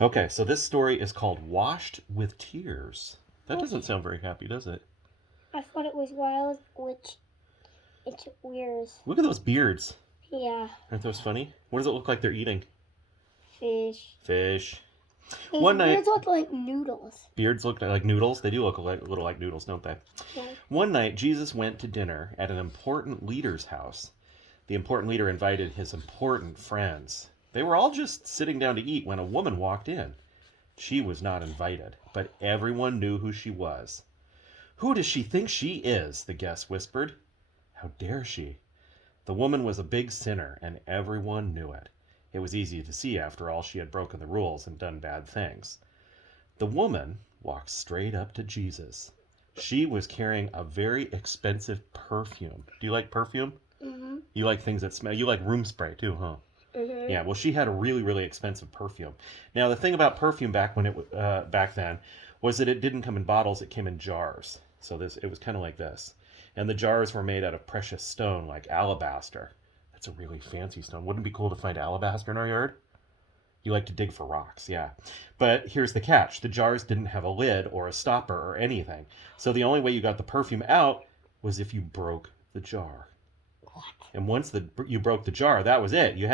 Okay, so this story is called Washed with Tears. That doesn't Okay. sound very happy, does it? I thought it was wild, which it's weird. Look at those beards. Yeah, Aren't those funny? What does it look like they're eating? fish. Fish. His One night, beards look like noodles. beards look like noodles. They do look like, a little like noodles, don't they? Yeah. One night, Jesus went to dinner at an important leader's house. The important leader invited his important friends. They were all just sitting down to eat when a woman walked in. She was not invited, but everyone knew who she was. "Who does she think she is?" the guests whispered. "How dare she?" The woman was a big sinner, and everyone knew it. It was easy to see, after all, she had broken the rules and done bad things. The woman walked straight up to Jesus. She was carrying a very expensive perfume. Do you like perfume? Mhm. You like things that smell. You like room spray too, huh? Mhm. Yeah. Well, she had a really, really expensive perfume. Now, the thing about perfume back then was that it didn't come in bottles; it came in jars. So it was kind of like this, and the jars were made out of precious stone, like alabaster. That's a really fancy stone. Wouldn't it be cool to find alabaster in our yard? You like to dig for rocks, yeah. But here's the catch: the jars didn't have a lid or a stopper or anything. So the only way you got the perfume out was if you broke the jar. And once you broke the jar, that was it. You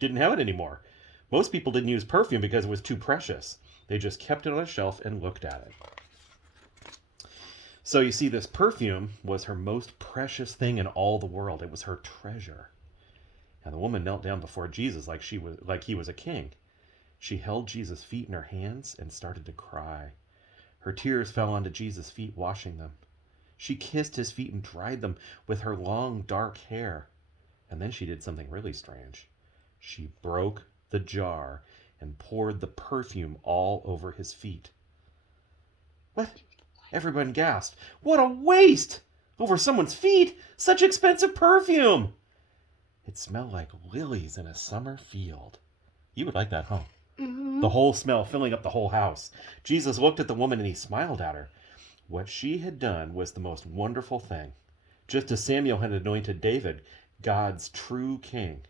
didn't have it anymore. Most people didn't use perfume because it was too precious. They just kept it on a shelf and looked at it. So you see, this perfume was her most precious thing in all the world. It was her treasure. And the woman knelt down before Jesus like he was a king. She held Jesus' feet in her hands and started to cry. Her tears fell onto Jesus' feet, washing them. She kissed his feet and dried them with her long dark hair. And then she did something really strange. She broke the jar and poured the perfume all over his feet. What? Everyone gasped. What a waste! Over someone's feet? Such expensive perfume! It smelled like lilies in a summer field. You would like that, huh? Mhm. The whole smell filling up the whole house. Jesus looked at the woman and he smiled at her. What she had done was the most wonderful thing. Just as Samuel had anointed David, God's true king,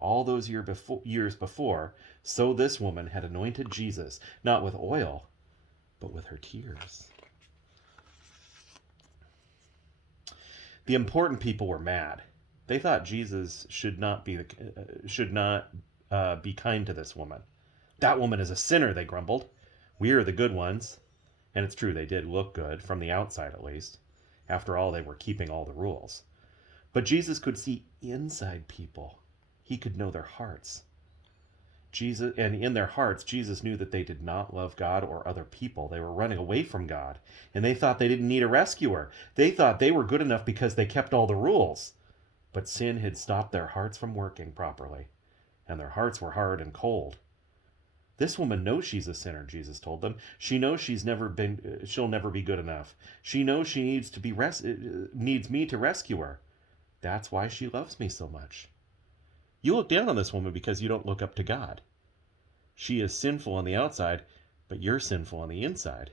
all those years before, so this woman had anointed Jesus, not with oil, but with her tears. The important people were mad. They thought Jesus should not be kind to this woman. That woman is a sinner, they grumbled. We are the good ones. And it's true, they did look good, from the outside at least. After all, they were keeping all the rules. But Jesus could see inside people. He could know their hearts. And in their hearts, Jesus knew that they did not love God or other people. They were running away from God, and they thought they didn't need a rescuer. They thought they were good enough because they kept all the rules. But sin had stopped their hearts from working properly, and their hearts were hard and cold. This woman knows she's a sinner, Jesus told them. She knows she'll never be good enough. She knows she needs me to rescue her. That's why she loves me so much. You look down on this woman because you don't look up to God. She is sinful on the outside, but you're sinful on the inside.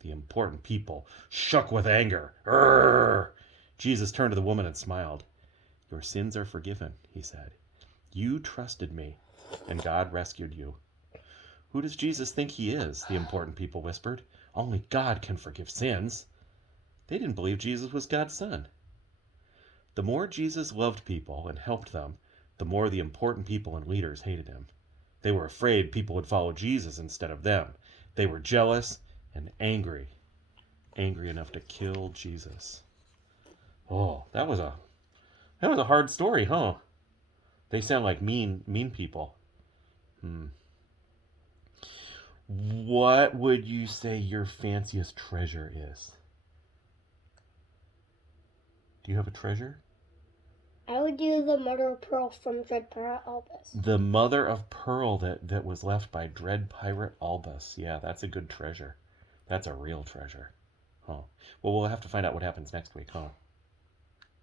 The important people shook with anger. Urgh! Jesus turned to the woman and smiled. Your sins are forgiven, he said. You trusted me, and God rescued you. Who does Jesus think he is? The important people whispered. Only God can forgive sins. They didn't believe Jesus was God's son. The more Jesus loved people and helped them, the more the important people and leaders hated him. They were afraid people would follow Jesus instead of them. They were jealous and angry enough to kill Jesus. Oh, that was a hard story, huh? They sound like mean people. What would you say your fanciest treasure is? Do you have a treasure? I would do the mother of pearl from Dread Pirate Albus. The mother of pearl that was left by Dread Pirate Albus. Yeah, that's a good treasure. That's a real treasure. Huh. Well, we'll have to find out what happens next week, huh?